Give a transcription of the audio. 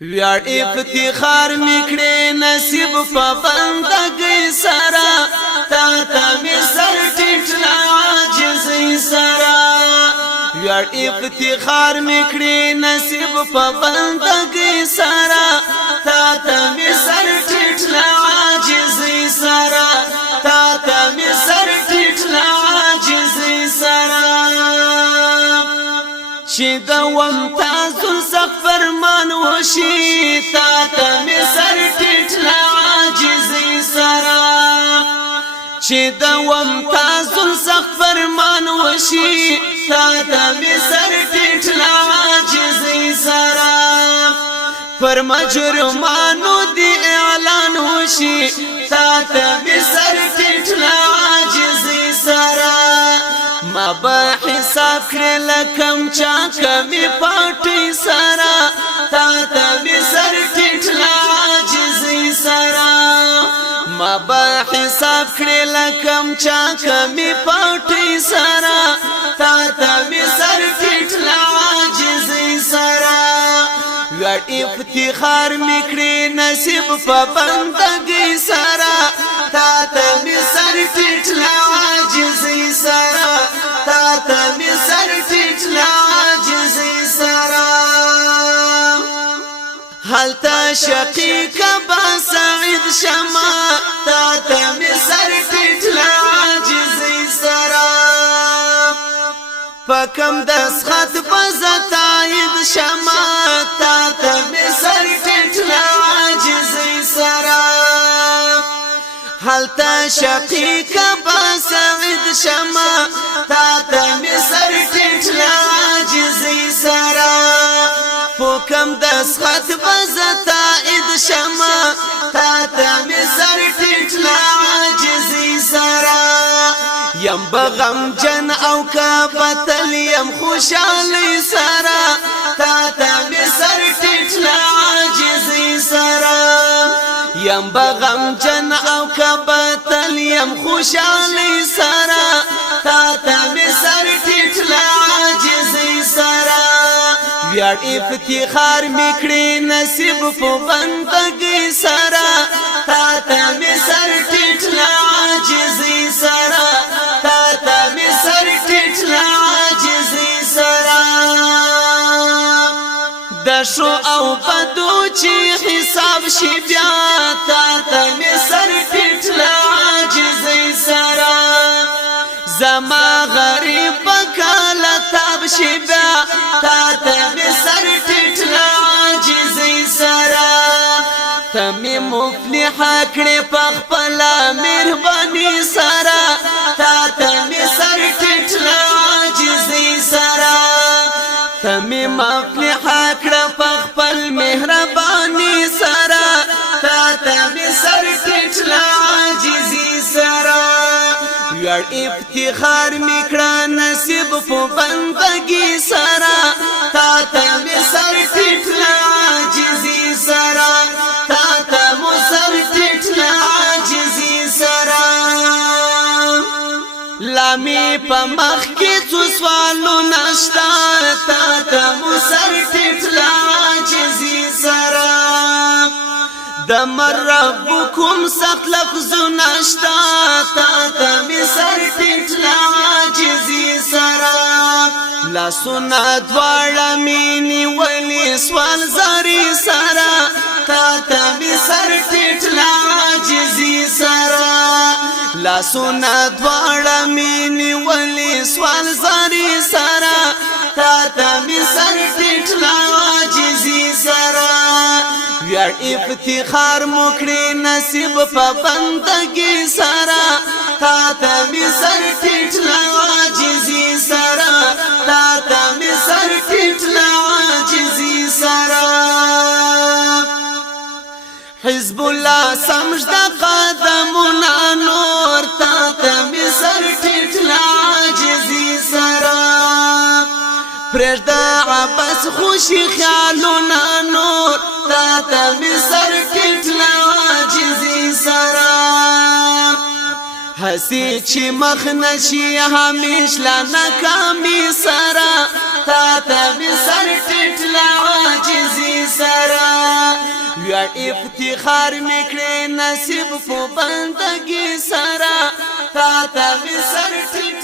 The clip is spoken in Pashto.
ویار افتخار میکړې نصیب په بندګۍ سره تا ته می سر ټیټ لا عاجزۍ سره ویار افتخار میکړې نصیب په بندګۍ سره تا ته می سر ټیټ لا عاجزۍ سره تا ته می سر ټیټ لا عاجزۍ سره چې دوام تاسو فرمان وشي تا ته می سر ټیټ لا عاجزۍ سره چې دوام تاسو فرمان وشي تا ته می سر ټیټ لا عاجزۍ سره پر مجرمانو دی اعلان وشي تا ته می سر ټیټ لا عاجزۍ سره ما به حساب کړل کم چا کمی پټي سره تا ته می سر ټیټ لا عاجزۍ سره ما به حساب کړل کم چا کمی پټي سره تا ته می سر ټیټ لا عاجزۍ سره ور افتخار میکړې نصیب په بندګۍ سره تا ته می سر ټیټ لا عاجزۍ سره تا ته می سر ټیټ لا عاجزۍ سره حالتا شقیق با سعید شما تا ته می سر ټیټ لا عاجزۍ سره پکم دس خط بزتاید شما تا ته می سر ټیټ لا عاجزۍ سره حالتا شقیق با سعید شما تا ته می سر ټیټ لا عاجزۍ سره پکم دس خط بزتاید شما تا ته می سر ټیټ لا عاجزۍ سره یم بغم جن او کبتل یم خوشالی سره تا ته می سر ټیټ لا عاجزۍ سره یم بغم جن او کبتل یم خوشالی سره تا ته می سر ټیټ لا عاجزۍ سره ویار افتخار میکړې نصیب په بندګۍ سره تا ته می سر ټیټ لا عاجزۍ سره تا ته می سر ټیټ لا عاجزۍ سره د شو او بدو چې حساب شي بیا تا ته می سر ټیټ لا عاجزۍ سره زما غریب کاله تاب شي بیا تا ته می سر ټیټ لا عاجزۍ سره ته می مفلح کړې په خپل مهرباني سره تا ته می سر ټیټ لا عاجزۍ سره ته می مفلح کړې په خپل مهرباني سره تا ته می سر ټیټ لا عاجزۍ سره ویار افتخار میکړه نصیب په بندګۍ سره تا ته می سر ټیټ لا عاجزۍ سره تا ته مو سر ټیټ لا عاجزۍ سره لامی په مخ کې څو سوالو نشتا تا ته مو سر ټیټ لا عاجزۍ سره د مربکم سخت لفظو نشتا تا ته می سر ټیټ لا عاجزۍ سره لاسونه دواړه می نیولې سوال زاري سره تا ته می سر ټیټ لا عاجزۍ سره لاسونه دواړه می نیولې سوال زاري سره تا ته می سر ټیټ لا عاجزۍ سره ویار افتخار مکړې نصیب په بندګۍ سره تا ته می سر ټیټ لا عاجزۍ سره تا ته می سر ټیټ لا عاجزۍ سره حزب الله سمجد قدمونه نور تا ته می سر ټیټ لا عاجزۍ سره پرېږده عباس خوشي خیالونه نور تا ته می سر ټیټ لا عاجزۍ سره هسي چې مخ نشي همیش لا ناکامي سره تا ته می سر ټیټ لا عاجزۍ سره بیا افتخار میکړې نصیب په بندګي سره تا ته می سر ټیټ